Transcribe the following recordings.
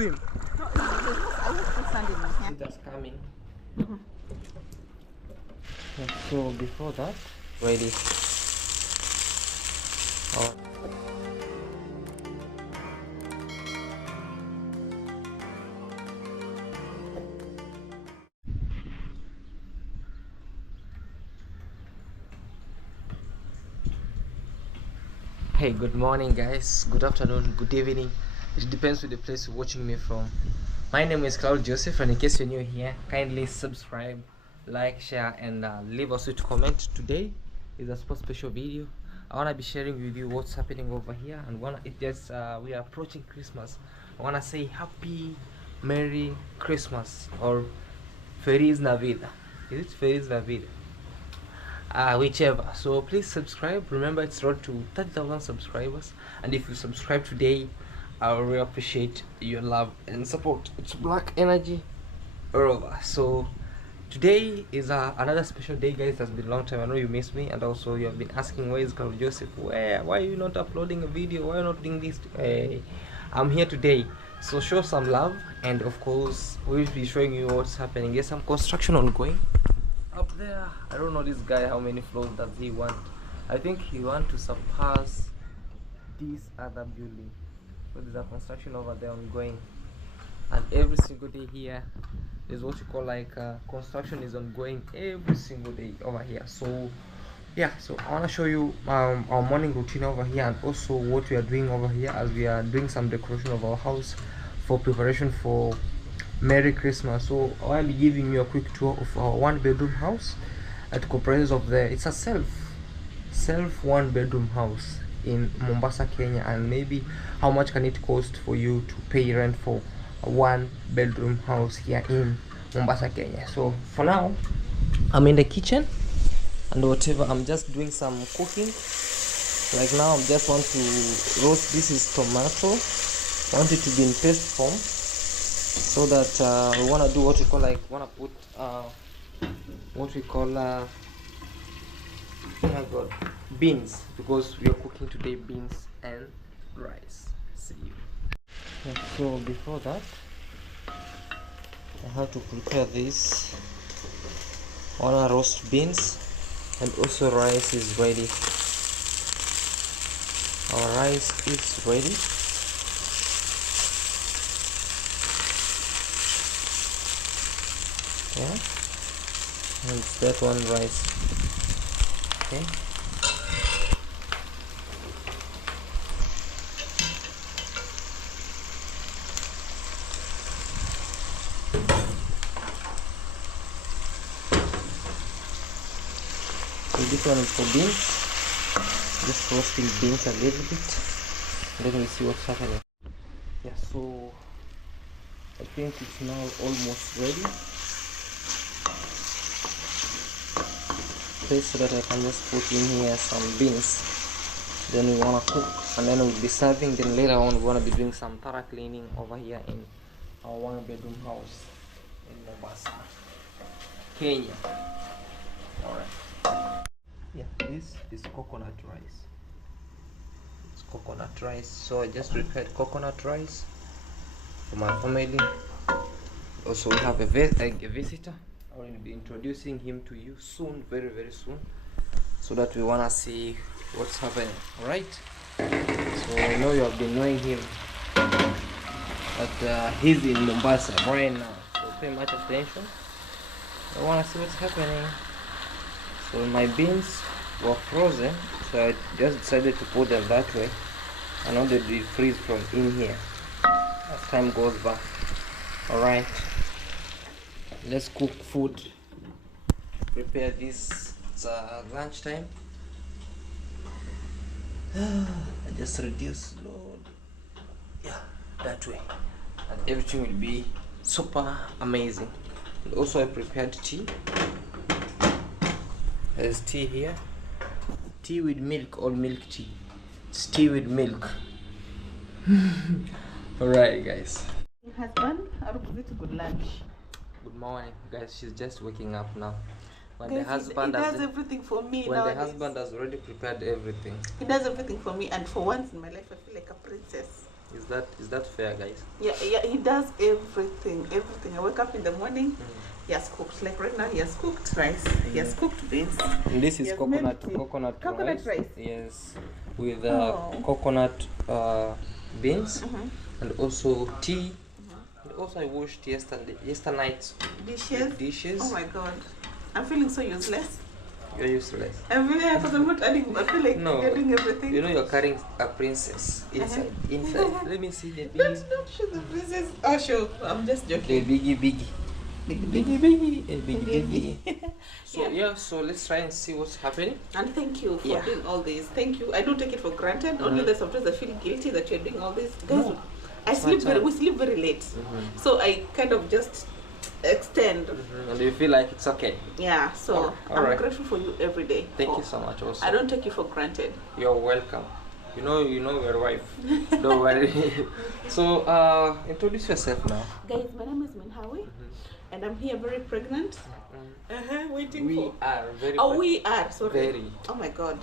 swim? No, I won't put sand in my hair. That's coming. So before that, ready. Oh. Hey, good morning guys, good afternoon, good evening. It depends on the place you're watching me from. My name is Claude Joseph, and in case you're new here, kindly subscribe, like, share, and leave a sweet comment. Today is a super special video. I want to be sharing with you what's happening over here, and we are approaching Christmas. I want to say happy Merry Christmas, or Feliz Navidad. Is it Feliz Navidad? Whichever. So please subscribe. Remember, it's road to 30,000 subscribers, and if you subscribe today, I really appreciate your love and support. It's Black Energy all over. So today is another special day, guys. It has been a long time. I know you miss me, and also you have been asking, where is Carl Joseph? Why are you not uploading a video? Why are you not doing this? Hey, I'm here today, so show some love, and of course we'll be showing you what's happening. There's some construction ongoing up there. I don't know this guy, how many floors does he want? I think he wants to surpass this other building. So there's a construction over there ongoing, and every single day here is what you call like construction is ongoing every single day over here. So yeah, so I want to show you our morning routine over here, and also what we are doing over here as we are doing some decoration of our house for preparation for Merry Christmas. So I'll be giving you a quick tour of our one-bedroom house. It comprises of it's a self one-bedroom house in Mombasa, Kenya, and maybe how much can it cost for you to pay rent for a one-bedroom house here in Mombasa, Kenya. So for now, I'm in the kitchen and whatever, I'm just doing some cooking. Like now, I just want to roast. This is tomato. I want it to be in paste form, so that we want to do what we call, like, want to put what we call oh my god, beans, because we are cooking today beans and rice. See you. And so before that, I have to prepare this. I want to roast beans, and also rice is ready. Our rice is ready. Yeah, and that one rice. Okay, so this one is for beans. Just roasting beans a little bit, and then we see what's happening. Yeah, so I think it's now almost ready. So that I can just put in here some beans, then we want to cook, and then we'll be serving. Then later on we want to be doing some thorough cleaning over here in our one-bedroom house in Mombasa, Kenya. Alright, yeah, this is coconut rice. It's coconut rice. So I just prepared coconut rice for my family. Also, we have a visitor. I will be introducing him to you soon, very soon, so that we want to see what's happening. Alright, so I know you have been knowing him, but he's in Mombasa right now, so pay much attention. I want to see what's happening. So my beans were frozen, so I just decided to put them that way, and now they will freeze from in here as time goes by. Alright, let's cook food, prepare this. It's lunchtime. I just reduce load, yeah, that way, and everything will be super amazing. And also I prepared tea. There's tea here, tea with milk or milk tea. It's tea with milk. Alright guys, Husband, I'll give you a good lunch. good morning guys. She's just waking up now. When Guys, the husband he does everything for me. when nowadays. the husband has already prepared everything. He does everything for me, and for once in my life I feel like a princess. Is that fair, guys? Yeah, he does everything. I wake up in the morning, he has cooked. Like right now, he has cooked rice, he has cooked beans. And this He is has coconut made rice. rice. Yes, with Oh. coconut beans Mhm. and also tea. And also I washed yesterday night's dishes. Oh my god, I'm feeling so useless. You're useless. I'm feeling because I'm not adding. I feel like No. you're doing everything. You know you're carrying a princess inside. Let me see the big, Don't show the princess. Oh sure, I'm just the joking. biggie. Biggie. So yeah, so let's try and see what's happening. And thank you for Yeah. doing all this. Thank you. I don't take it for granted. Only that sometimes I feel guilty that you're doing all this. Guys, No. we sleep very late. So I kind of just extend. And you feel like it's okay. Yeah, so All I'm right. grateful for you every day. Thank you so much also. I don't take you for granted. You're welcome. You know your wife. Don't worry. So introduce yourself now. Guys, my name is Minhawi and I'm here very pregnant. Waiting We for. are very We are. Sorry. Very. Oh my god.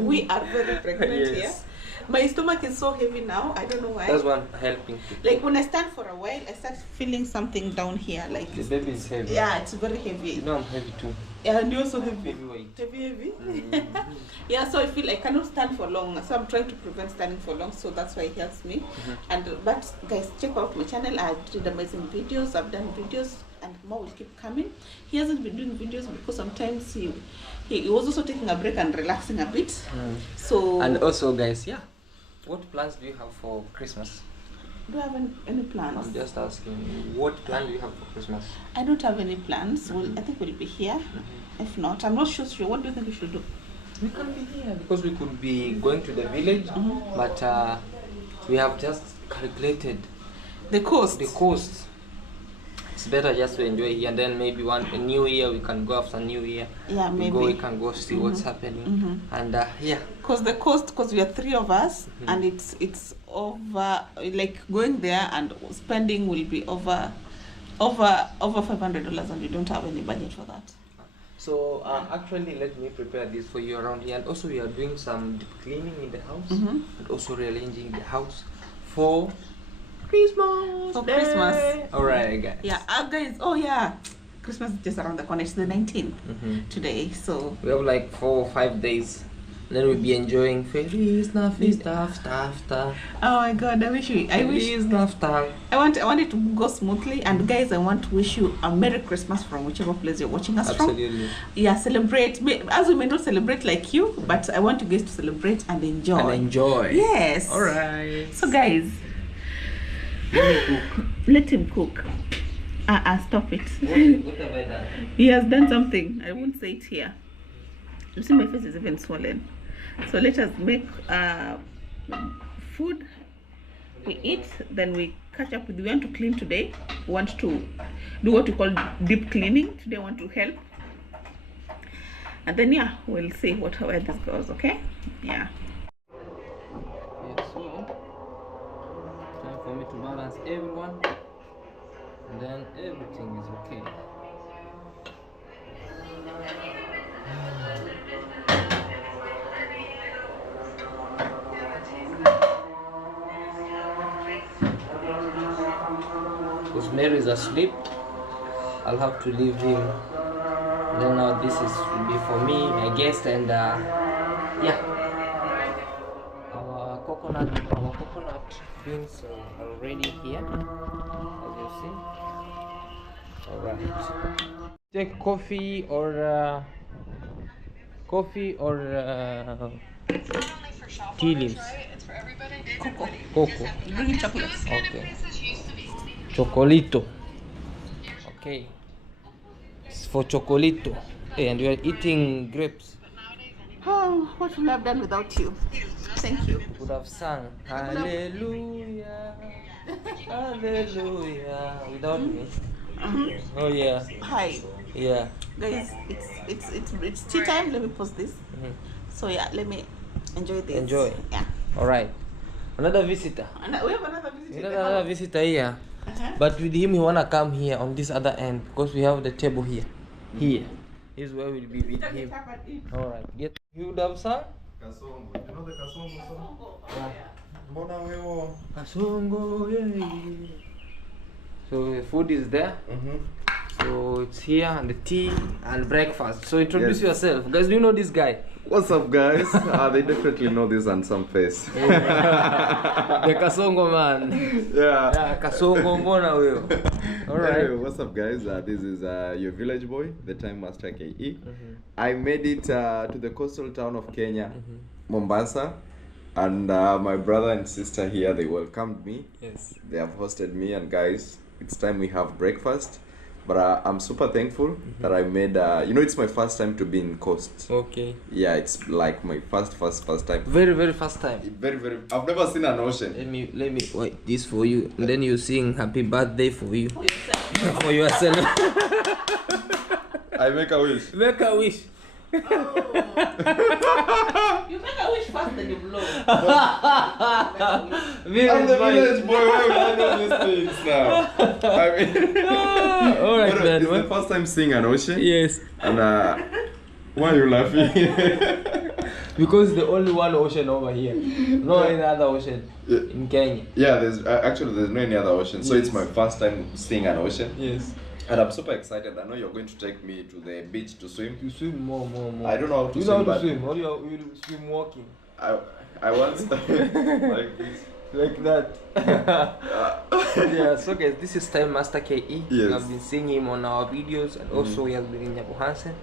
We are very pregnant Yes. here. My stomach is so heavy now. I don't know why. That's one helping. Like when I stand for a while, I start feeling something down here. Like The baby is heavy. yeah, it's very heavy. You know I'm heavy too. Yeah, and you're also heavy. Heavyweight. Heavy. Yeah, so I feel I cannot stand for long. So I'm trying to prevent standing for long. So that's why it helps me. But guys, check out my channel. I did amazing videos. I've done videos, and more will keep coming. He hasn't been doing videos because sometimes he was also taking a break and relaxing a bit. So And also guys, yeah. What plans do you have for Christmas? do you have any plans? I'm just asking, what plan do you have for Christmas? I don't have any plans. I think we'll be here. If not, I'm not sure. What do you think we should do? We can be here because we could be going to the village, but we have just calculated The coast. the cost. It's better just to enjoy here, and then maybe a new year we can go after new year. Yeah, maybe. We can go see what's happening, and yeah. Because the cost, because we are 3 of us, and it's over. Like going there and spending will be over $500, and we don't have any budget for that. So actually, let me prepare this for you around here, and also we are doing some deep cleaning in the house, and also rearranging the house for Christmas. For Christmas. All right, guys. Yeah, guys. Oh yeah, Christmas is just around the corner. It's the 19th today, so We have like 4 or 5 days. Then we'll be enjoying Feliz Navidad. oh my god, I wish Feliz Navidad. I want it to go smoothly. And guys, I want to wish you a Merry Christmas from whichever place you're watching us from. Absolutely. Yeah, celebrate. As we may not celebrate like you, but I want you guys to celebrate and enjoy. And enjoy. Yes. All right. So guys, Let me cook. let him cook. Stop it. What have I done? He has done something. I won't say it here. You see my face is even swollen. So let us make food. We eat, then we catch up with. We want to clean today. We want to do what we call deep cleaning. Today I want to help. And then yeah, we'll see where this goes, okay? Yeah. Yeah, so time for me to balance everyone, and then everything is okay. Because Mary is asleep, I'll have to leave him. Then now this is will be for me, my guest, and yeah. Our coconut beans are already here, as you see. All right. Take coffee or tea leaves. Cocoa. Bring chocolates. Okay. Chocolito. Okay. It's for chocolito. And we are eating grapes. Oh, what would I have done without you? Thank you. Would have sung Hallelujah, Hallelujah without me. Oh yeah, Hi, yeah. guys. It's tea time. Let me pause this. So yeah, let me enjoy this. Enjoy. Yeah. All right. Another visitor. And we have another visitor. We have another visitor here. But with him, he wanna come here on this other end because we have the table here. Here. Here's where we'll be with him. All right. Get. You would have sung. Kasongo. You know the Kasongo song? Yeah. Mbona wewe? Kasongo, yeah. So the food is there. So it's here and the tea and breakfast. So introduce yourself. Guys, do you know this guy? What's up, guys? They definitely know this on some face. The Kasongo man. Yeah. Yeah, Kasongo mbona wewe. Alright. Anyway, what's up, guys? This is your village boy, the Time Master KE. I made it to the coastal town of Kenya, Mombasa. And my brother and sister here, they welcomed me. Yes. They have hosted me, and guys, it's time we have breakfast. But I'm super thankful that I made, it's my first time to be in coast. Okay. Yeah, it's like my first time. Very first time. Very. I've never seen an ocean. Let me wait this for you. And then you sing happy birthday for you. For yourself. I make a wish. Make a wish. You make a wish first, then you blow. I'm the village boy. Why would I know these things now? I mean, alright, man. It's the first time seeing an ocean. Yes. And why are you laughing? Because the only one ocean over here. No any other ocean in Kenya. Yeah, there's no any other ocean. So it's my first time seeing an ocean. Yes. And I'm super excited. I know you're going to take me to the beach to swim. You swim more. I don't know how to you swim. You know how but to swim. Or you swim walking. I once like this. Like that. Yeah, so guys, this is Time Master KE. Yes. I've been seeing him on our videos, and also he has been in Nyabuhansen.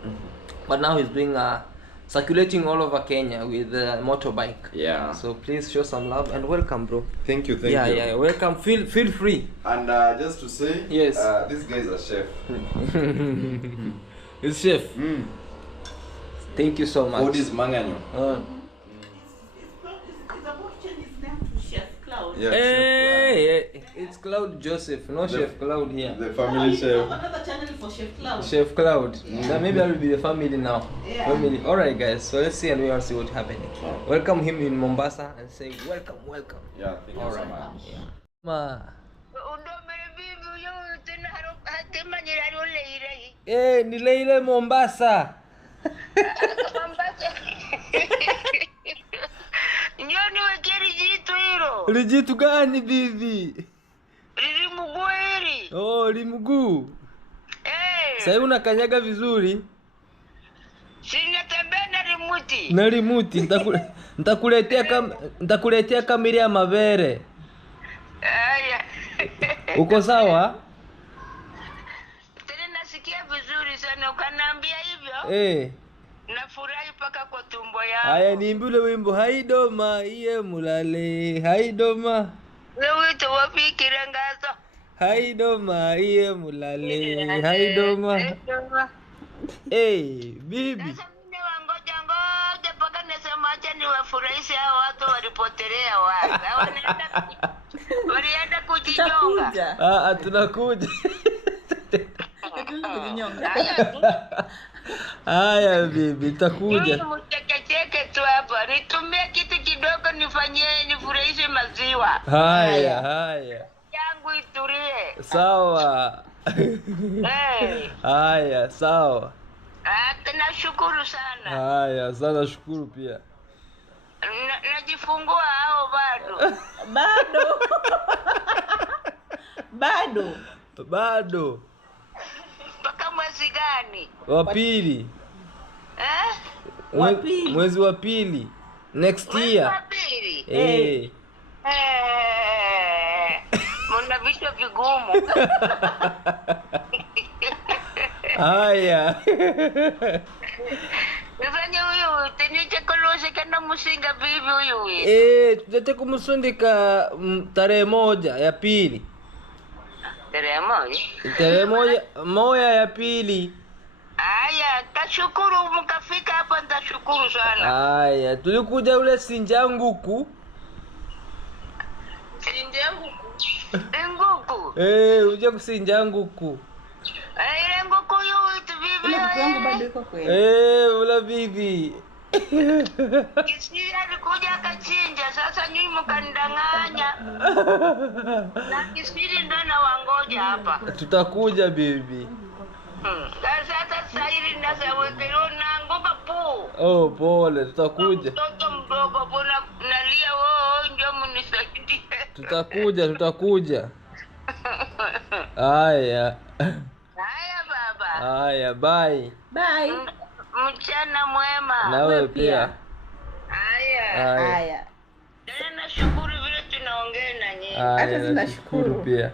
But now he's doing circulating all over Kenya with a motorbike. Yeah. So please show some love and welcome, bro. Thank you. Yeah, welcome. Feel free. And just to say, yes, this guy is a chef. He's chef. Thank you so much. What is Manganyo? Claude. Yeah, hey, it's Claude Joseph, no Chef Claude here. The family chef. Another channel for Chef Claude. Chef Claude. Then maybe I will be the family now. Yeah. Family. Alright, guys. So let's see and we will see what's happening. Welcome him in Mombasa and say welcome. Yeah, thank you so much. Yeah. Ma. Ni ile Mombasa. Njoni wekeri jitu hilo. Lijitu gani bibi? Lilimugwiri. Oh, limuguu. Sasa unakanyaga vizuri. Sinatembea na limuti. Na limuti nitakuletea kamera ya mabere. Aya. Uko sawa? Tena nasikia vizuri sana ukaniambia hivyo. Nafurahi paka kwa tumbo yangu. Haya niimbe ule wimbo haidoma iye mulale haidoma. Wewe wito wapi kirangazo? Haidoma iye mulale haidoma. Bibi. Sasa mimi wangoja paka nasema acha niwafurahishe hao watu walipotelea wapi. Walienda kujinyonga. Tunakuja. Haya bibi, takuja. Mchekecheke tu hapa. Nitumie kitu kidogo nifurahishe maziwa. Haya. Yangu itulie. Sawa. Haya, sawa. Nashukuru sana. Haya, sana shukuru pia. Najifungua hao bado. Bado. Mpaka mwezi gani? Wa pili. Mwezi wa pili. Next year. Wa pili. Muna vichwa vigumu. Haya. Nifanye huyu teniche koloshe kana musinga bibi huyu. Tutaje kumusundika tarehe 1 ya pili. Tarehe moja ya pili. Aya, tashukuru mkafika hapa nitashukuru sana. Aya, tulikuja ule Sinjanguku. Sinjanguku? Nguku? Uje kusinjanguku. Ile nguku yuitu bibi. Ile nguku yangu bado iko kweli. Ula bibi. Kisiri alikuja akachinja, sasa nyinyi mkandanganya. Na kisiri ndo na wangoja hapa. Tutakuja bibi. Sasa sasa hili nasa wekero na ngoba po. Pole, tutakuja. Mtoto baba nalia, oh, njoo mnisaidie. Tutakuja. Haya. Haya baba. Haya, bye. Bye. Mchana mwema. Nawe pia. Haya. Haya. Tena nashukuru vile tunaongea na nyinyi. Hata Haya, tunashukuru. nashukuru pia.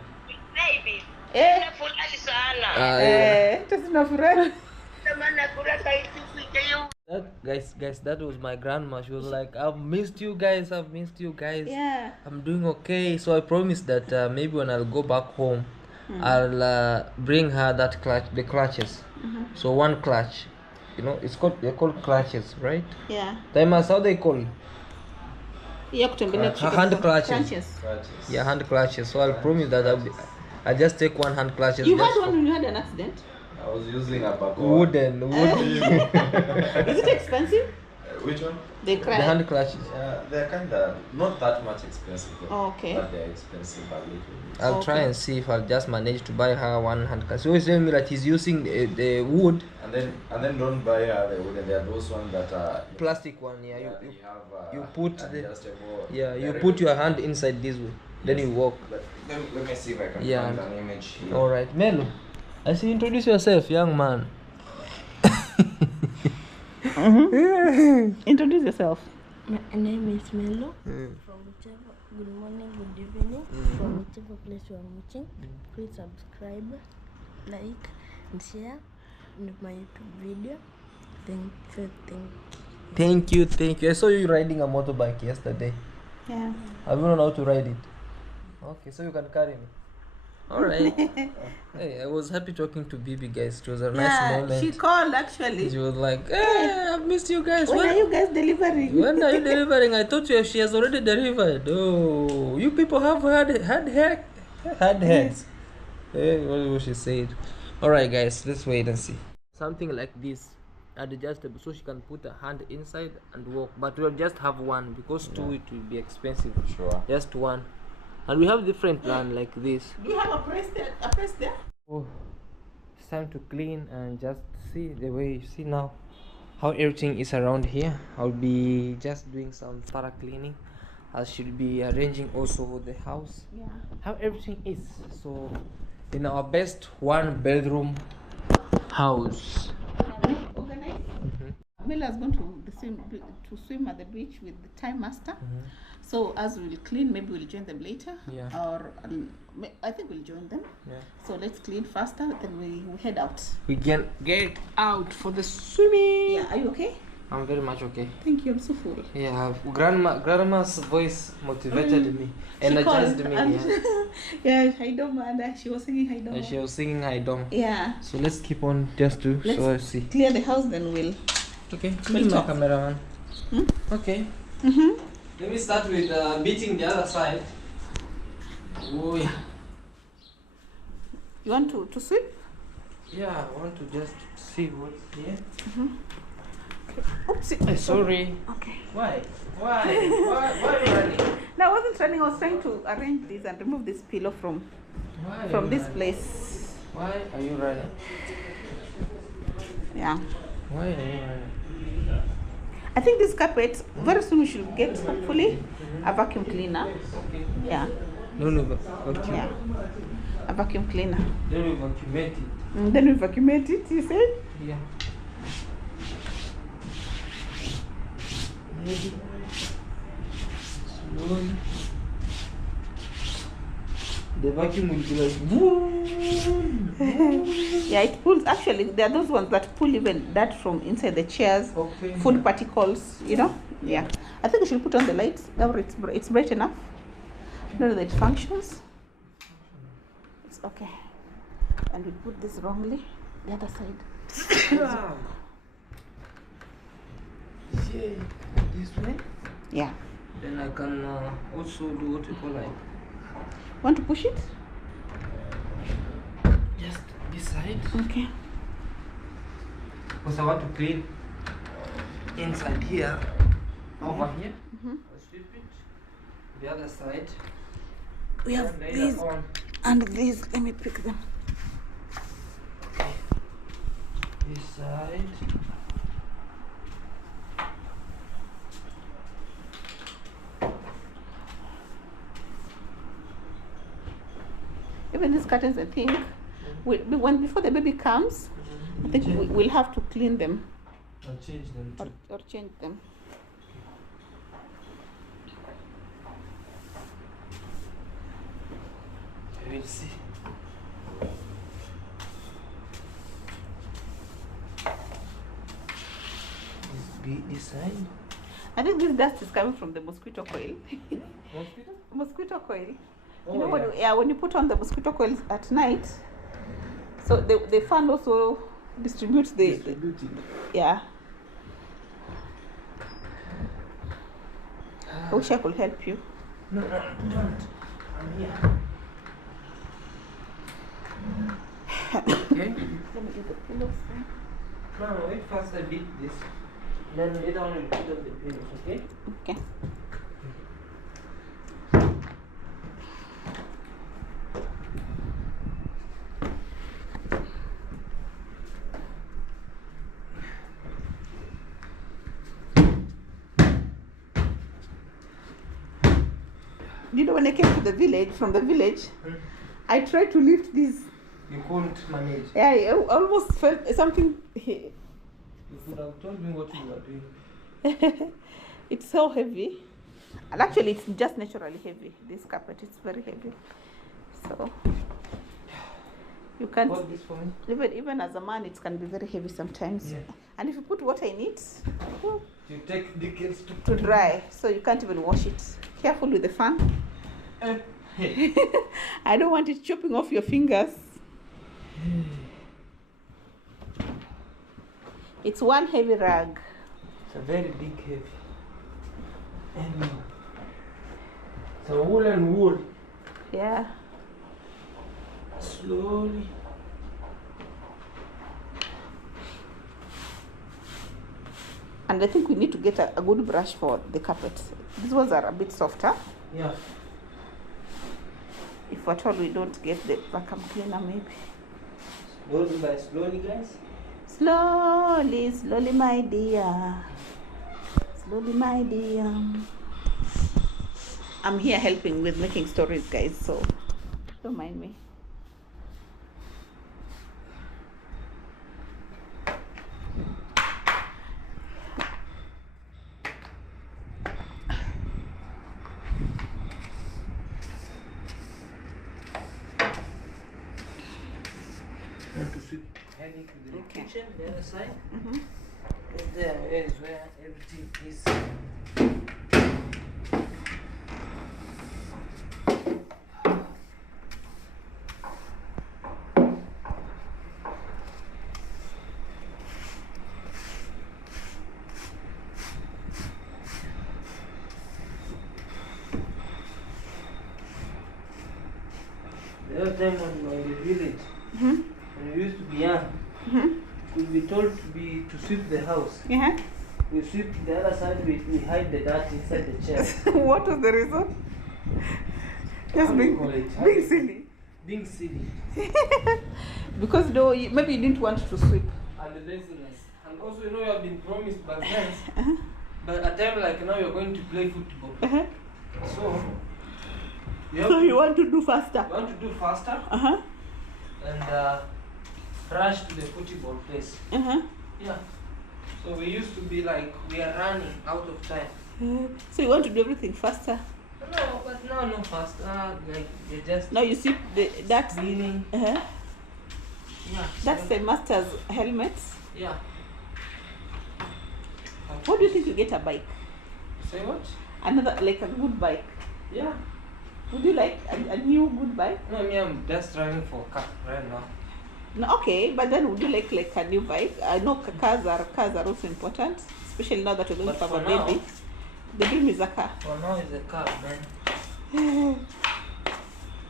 Baby. Eh. Nafurahi sana. Haya. Hata tunafurahi. Kama nakula kaisi hiyo. Guys, that was my grandma. She was like, I've missed you guys. Yeah. I'm doing okay. So I promised that maybe when I'll go back home, I'll bring her that the clutches. So one clutch, they're called clutches, right? Yeah. Timers, how they call it? Yeah, kutembelea kushika Hand hizo clutches. crunches. Yeah, hand clutches. So I'll promise that I'll just take one hand clutches. You just had one when you had an accident? I was using a back wooden. Is it expensive? Which one? The The crunch. hand clutches. They're kind of not that much expensive though. Oh, okay. But they're expensive a little bit. I'll try Okay. and see if I'll just manage to buy her one hand clutch. So he's telling me that he's using the wood. And then don't buy the wooden. There are those ones that are Plastic one, yeah. you You have you put the- adjustable. you put your hand inside this way, then you walk. Let me see if I can Yeah. find an image here. All right, Melo. I see. Introduce yourself, young man. Introduce yourself. My name is Melo from whichever. Good morning, good evening from whichever place you are watching. Please subscribe, like, and share in my YouTube video. Thank you. Thank you. I saw you riding a motorbike yesterday. Yeah. I don't know how to ride it. Okay, so you can carry me. All right. Hey, I was happy talking to Bibi, guys. It was a nice moment. She called actually. She was like, "Hey, I've missed you guys. When are you guys delivering? When are you delivering? I thought she has already delivered. Oh, you people have had heads. Hey, what was she said? All right, guys, let's wait and see. Something like this, adjustable, so she can put her hand inside and walk. But we'll just have one because two it will be expensive. Sure. Just one, and we have different plan like this. Do you have a press there? A press there? Oh, it's time to clean and just see the way you see now how everything is around here. I'll be just doing some thorough cleaning. I should be arranging also the house, Yeah. how everything is. So in our best one bedroom house. Organized. Mela is going to swim at the beach with the Thai master. So as we'll clean, maybe we'll join them later. Yeah. Or I think we'll join them. Yeah. So let's clean faster, then we head out. We can get out for the swimming. Yeah. Are you okay? I'm very much okay. Thank you. I'm so full. Yeah, grandma's voice motivated me, energized me. And Yeah. yeah, Haidom, and she was singing Haidom. And she was singing "I don't." Yeah. So let's keep on just to Let's so I see. clear the house, then we'll. Okay, We'll where's my talk. cameraman? Okay. Let me start with beating the other side. Oh yeah. You want to swim? Yeah, I want to just see what's here. Oopsie. Sorry. Okay. Why? Why are you running? No, I wasn't running. I was trying to arrange this and remove this pillow from Why are from you this running? place. Why are you running? Yeah. Why are you running? I think this carpet very soon we should get hopefully a vacuum cleaner. Okay. Yeah. No, vacuum. Yeah. A vacuum cleaner. Then we vacumate it. And then we vacuumate it. You said? Yeah. Maybe. Slowly. The vacuum will be like boom. Yeah, it pulls. Actually, there are those ones that pull even that from inside the chairs. Okay. Food particles. You know. Yeah. I think we should put on the lights. Now it's bright enough. Know that it functions. It's okay. And we put this wrongly. The other side. Wow. Yeah. This way. Yeah. Then I can also do what you call like Want to push it? just this side. Okay. Because I want to clean inside here, over here. I'll sweep it. The other side. We have Later these on. and these. Let me pick them. This side. even these curtains, I think, before the baby comes, I think we'll have to clean them I'll change them too. or change them. We'll see. This side. I think this dust is coming from the mosquito coil. Mosquito? Mosquito coil. Oh, You know yeah. when you put on the mosquito coil at night, so the fan also distributes the Distributing. yeah. I wish I could help you. No, don't. I'm here. Okay. Let me get the pillows. No, wait first I beat this. Then later on we'll put on the pillows, okay? Okay. You know, when I came to the village, from the village, I tried to lift this. You couldn't manage. Yeah, I almost felt something. You could have told me what you were doing. It's so heavy. And actually, it's just naturally heavy. This carpet, it's very heavy. So you can't. Hold this for me. Even as a man, it can be very heavy sometimes. Yeah. And if you put water in it, You take decades to dry, so you can't even wash it. Careful with the fan. Hey. I don't want it chopping off your fingers. It's one heavy rag. It's a very big heavy. And it's a woolen wool. Yeah. Slowly. And I think we need to get a good brush for the carpet. These ones are a bit softer. Yeah. If at all we don't get the vacuum cleaner, maybe. Slowly, guys. Slowly, slowly, my dear. Slowly, my dear. I'm here helping with making stories, guys, so don't mind me. Want to sweep heading to the Okay. kitchen, the other side. Mhm. There is where everything is. The other time when we were in the village, Mhm. when we used to be young, Mhm. we'd be told to sweep the house. Yeah. We sweep the other side, we hide the dirt inside the chair. What was the reason? How Just do you call it? How do being you- silly. Being silly. Because though maybe you didn't want to sweep. And the laziness. And also, you know, you have been promised by friends. But at a time like now, you're going to play football. Uh-huh. So, you, have So you want to do faster. you want to do faster Uh-huh. and rush to the football place. Uh-huh. Yeah. So we used to be like, we are running out of time. So you want to do everything faster. No, but now no faster. Like, you're just Now you see that's cleaning. uh-huh. Yeah. That's the master's helmet. Yeah. What do you think you get a bike? Say what? Another like a good bike. Yeah. Would you like a new good bike? No, me, I'm just driving for a car right now. No, okay, but then would you like a new bike? I know cars are also important, especially now that you're going But to have for a now- baby. The dream is a car. For now, it's a car, man.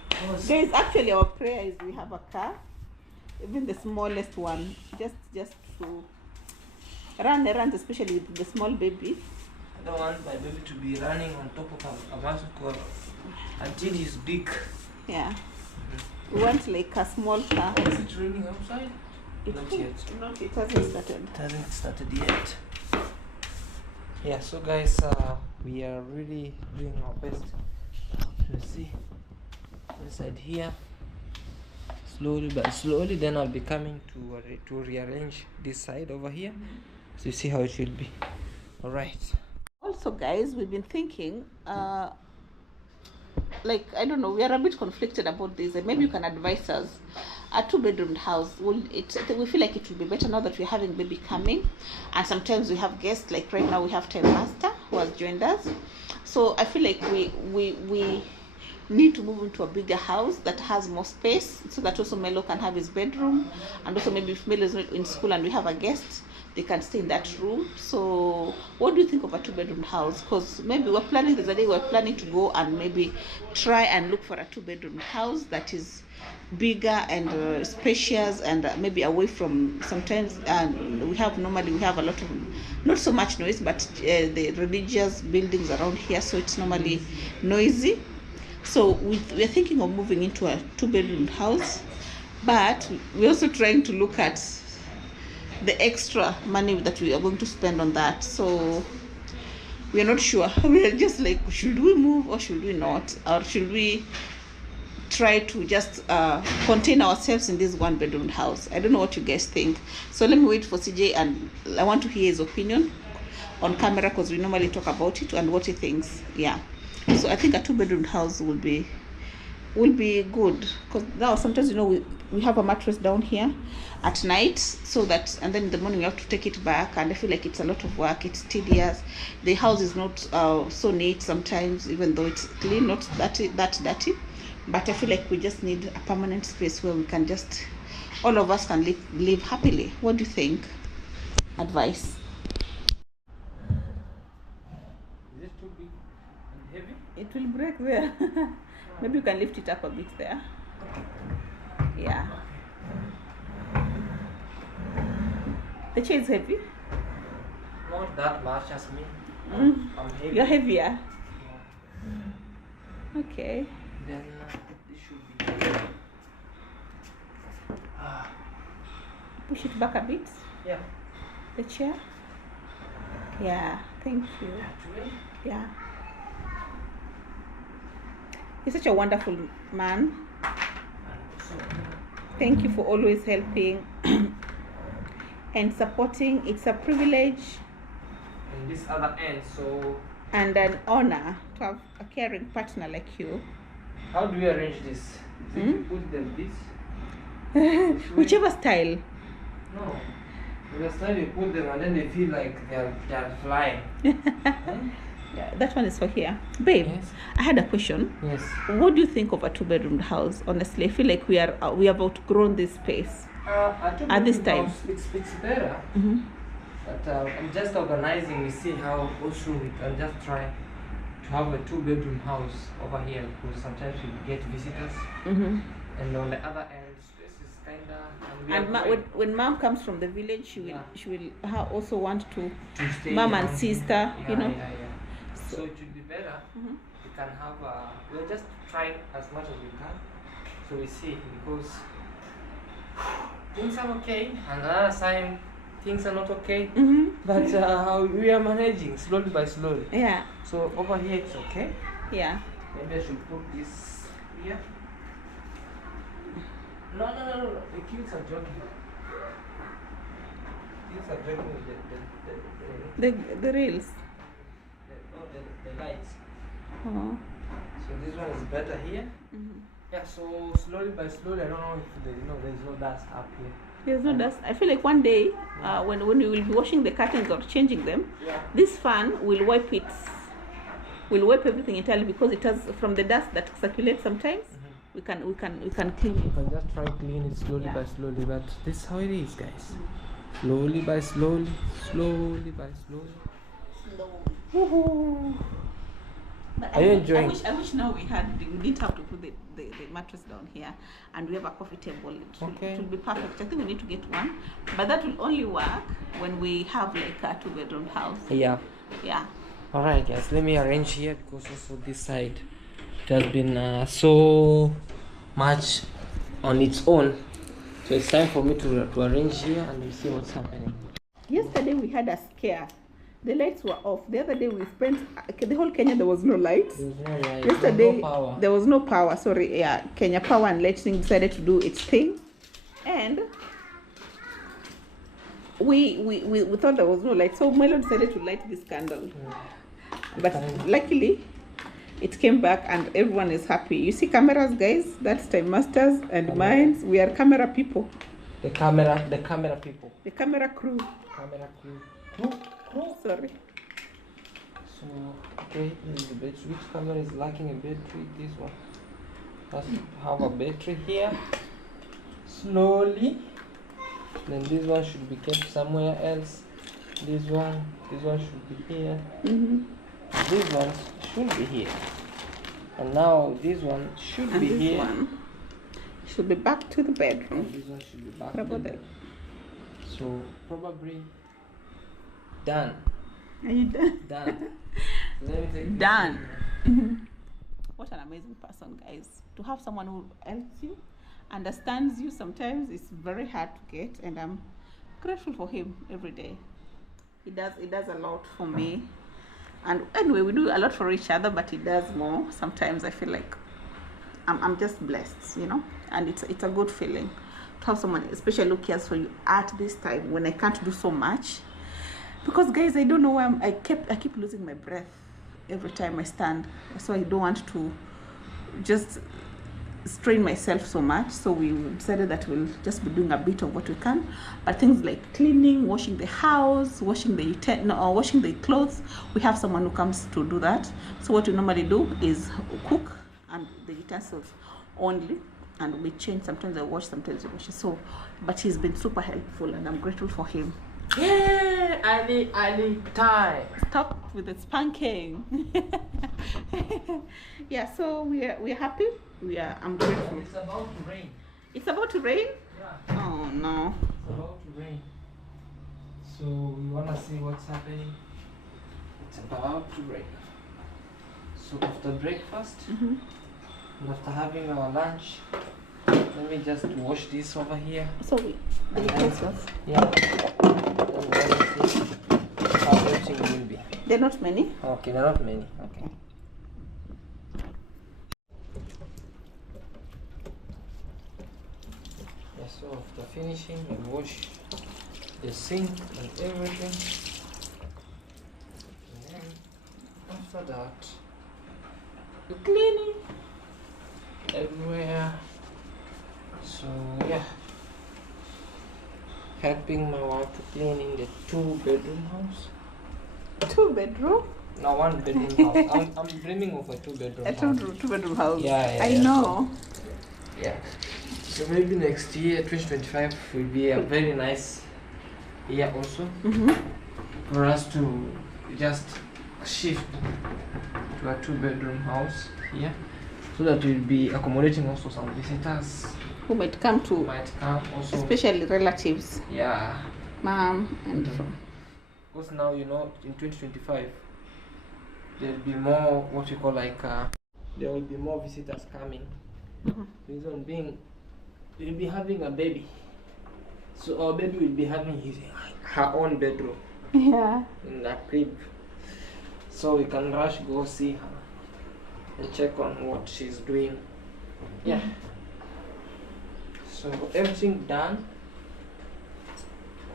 Because- Guys, actually our prayer is we have a car, even the smallest one, just to run errands, especially with the small baby. I don't want my baby to be running on top of a bicycle until he's big. Yeah. We want like a small car. Is it raining outside? Not yet. Not, it hasn't started. It hasn't started yet. Yeah, so guys, we are really doing our best. Let's see inside here. slowly but slowly. Then I'll be coming to rearrange this side over here, so you see how it will be. All right. Also, guys, we've been thinking, like, I don't know, we are a bit conflicted about this, and maybe you can advise us. A 2-bedroom house, we feel like it will be better now that we're having baby coming, and sometimes we have guests, like right now we have Time Master who has joined us. So I feel like we need to move into a bigger house that has more space, so that also Melo can have his bedroom, and also maybe if Melo is not in school and we have a guest, they can stay in that room. So what do you think of a 2-bedroom house? Because maybe we're planning, there's a day we're planning to go and maybe try and look for a 2-bedroom house that is bigger and spacious, and maybe away from, sometimes we have a lot of, not so much noise, but the religious buildings around here, so it's normally noisy. So we're thinking of moving into a 2-bedroom house, but we're also trying to look at the extra money that we are going to spend on that. So we are not sure. We are just like, should we move or should we not? Or should we try to just contain ourselves in this 1-bedroom house? I don't know what you guys think. So let me wait for CJ, and I want to hear his opinion on camera, because we normally talk about it and what he thinks. Yeah. So I think a 2-bedroom house will be good, because now sometimes, you know, we have a mattress down here at night, so that, and then in the morning we have to take it back, and I feel like it's a lot of work, it's tedious. The house is not so neat sometimes, even though it's clean, not that dirty, but I feel like we just need a permanent space where we can just, all of us can live happily. What do you think? Advice? Is it too big and heavy? It will break there. Maybe you can lift it up a bit there. Yeah. The chair is heavy. Not that much as me. Mm. I'm heavy. You're heavier. Okay. Then this should be. Push it back a bit. Yeah. The chair. Yeah. Thank you. Actually. Yeah. You're such a wonderful man. Thank you for always helping and supporting. It's a privilege And this other end, so and an honor to have a caring partner like you. how do we arrange this? Did you put them this? Whichever style. No. Because now you put them and then they feel like they're flying. Yeah, that one is for here. Babe, Yes. I had a question. Yes. What do you think of a 2-bedroom house? Honestly, I feel like we have outgrown this space. At this time. It's better. Mm-hmm. But I'm just organizing. We see how also we can just try to have a 2-bedroom house over here, because sometimes we get visitors, Mm-hmm. and on the other end, space is kinda. And when mom comes from the village, she will Yeah. also want to to stay mom and down sister, here. you know. Yeah. So it would be better. Mhm. We can have. We're just trying as much as we can. So we see, because things are okay, and another time things are not okay. Mm-hmm. But we are managing slowly by slowly. Yeah, So over here it's okay. yeah. Maybe I should put this here. No. The kids are joking. Kids are joking with The rails. the lights. Oh. So this one is better here. Mm-hmm. Yeah. So slowly by slowly, I don't know if there's no dust up here. There's no dust. I feel like one day, when we will be washing the curtains or changing them, Yeah. this fan will wipe it. Will wipe everything entirely, because it has, from the dust that circulates sometimes. We can clean You can just try clean it slowly Yeah. by slowly, but this is how it is, guys. Slowly by slowly, slowly by slowly. it. Woohoo! But Are you enjoying? I wish now we didn't have to put the mattress down here, and we have a coffee table. Okay. It will be perfect. I think we need to get one, but that will only work when we have like a 2-bedroom house. Yeah. Yeah. All right, guys. Let me arrange here, because also this side it has been so much on its own. So it's time for me to arrange here, and we see what's happening. Yesterday we had a scare. The lights were off. The other day we spent the whole Kenya, there was no light. There's no light. Yesterday no power. there was no power. Sorry, yeah. Kenya Power and Lighting decided to do its thing, and we thought there was no light, so Milo decided to light this candle. But luckily, it came back and everyone is happy. You see cameras, guys? That's Time Masters and mine. We are camera people. The camera people. The camera crew. Camera crew. Sorry. So okay, this is the battery. Which camera is lacking a battery? This one. Let's have a battery here. Slowly. Then this one should be kept somewhere else. This one should be here. This one should be here. And now this one should And be this here. one should be back to the bedroom. And this one should be back. What about there. that? So probably done. Are you done? Done. Let me take this Done. one. What an amazing person, guys. To have someone who helps you, understands you, sometimes it's very hard to get, and I'm grateful for him every day. He does a lot for me. And anyway, we do a lot for each other, but he does more. Sometimes I feel like I'm just blessed, you know, and it's a good feeling to have someone, especially who cares for you at this time when I can't do so much. Because guys, I don't know why I keep losing my breath every time I stand, so I don't want to just strain myself so much. So we decided that we'll just be doing a bit of what we can, but things like cleaning, washing the house, washing the clothes, we have someone who comes to do that. So what we normally do is cook and the utensils only, and we change. Sometimes I wash, sometimes I wash. So but he's been super helpful and I'm grateful for him. Yeah, I need time. Stop with the spanking. Yeah, so we're happy. I'm grateful. It's about to rain. It's about to rain? Yeah, Oh no. it's about to rain. So we wanna see what's happening. It's about to rain. So after breakfast and after having our lunch, let me just wash this over here. So the utensils. Yeah. And then we see how everything will be. They're not many. Okay, they're not many. Okay. Yeah, so after finishing, we wash the sink and everything. And then after that, we cleaning everywhere. So yeah, helping my wife to clean in the 2-bedroom house. 2-bedroom? No, 1-bedroom house. I'm dreaming of a 2-bedroom A house. two-bedroom house. Yeah, I know. Yeah. So maybe next year, 2025, will be a very nice year also for us to just shift to a 2-bedroom house here, so that we'll be accommodating also some visitors Who might come who to, might come also. especially relatives, Yeah. mom and Because now, you know, in 2025, there'll be more what you call like, there will be more visitors coming. Reason being, we'll be having a baby. So our baby will be having her own bedroom yeah. in the crib. So we can rush go see her and check on what she's doing. Yeah. So everything done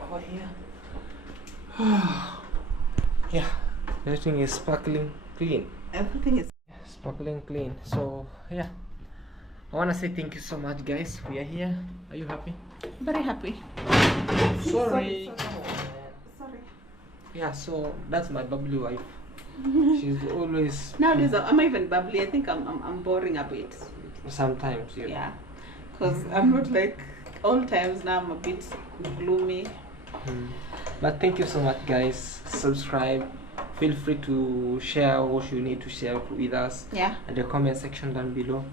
over here. Yeah, everything is sparkling clean. Everything is Sparkling clean. So yeah, I want to say thank you so much, guys. We are here. Are you happy? very happy. Sorry. Sorry. Yeah, so that's my bubbly wife. She's always Nowadays, I'm even bubbly. I think I'm boring a bit. sometimes, you know. Yeah, because I'm not like all times now. I'm a bit gloomy. But thank you so much, guys. Subscribe. Feel free to share what you need to share with us Yeah. in the comment section down below.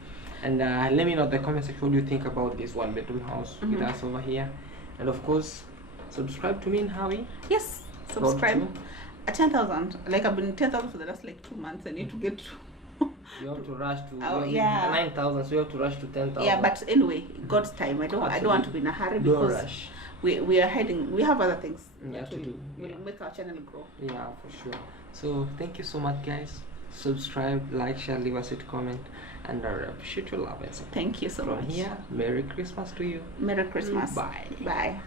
And let me know in the comment section what you think about this 1-bedroom house with us over here. And of course, subscribe to me and Howie. Yes. Claude Subscribe. too. At 10,000. Like I've been 10,000 for the last like 2 months. I need to get to You have to rush to Oh, yeah. 9,000, so you have to rush to 10,000. Yeah, but anyway, God's time. I don't want to be in a hurry Don't because rush. we are heading. We have other things You have that to do. will Yeah. make our channel grow. Yeah, for sure. So thank you so much, guys. Subscribe, like, share, leave us a comment, and I appreciate your love and support. Thank you so From much. here, Merry Christmas to you. Merry Christmas. Bye. Bye.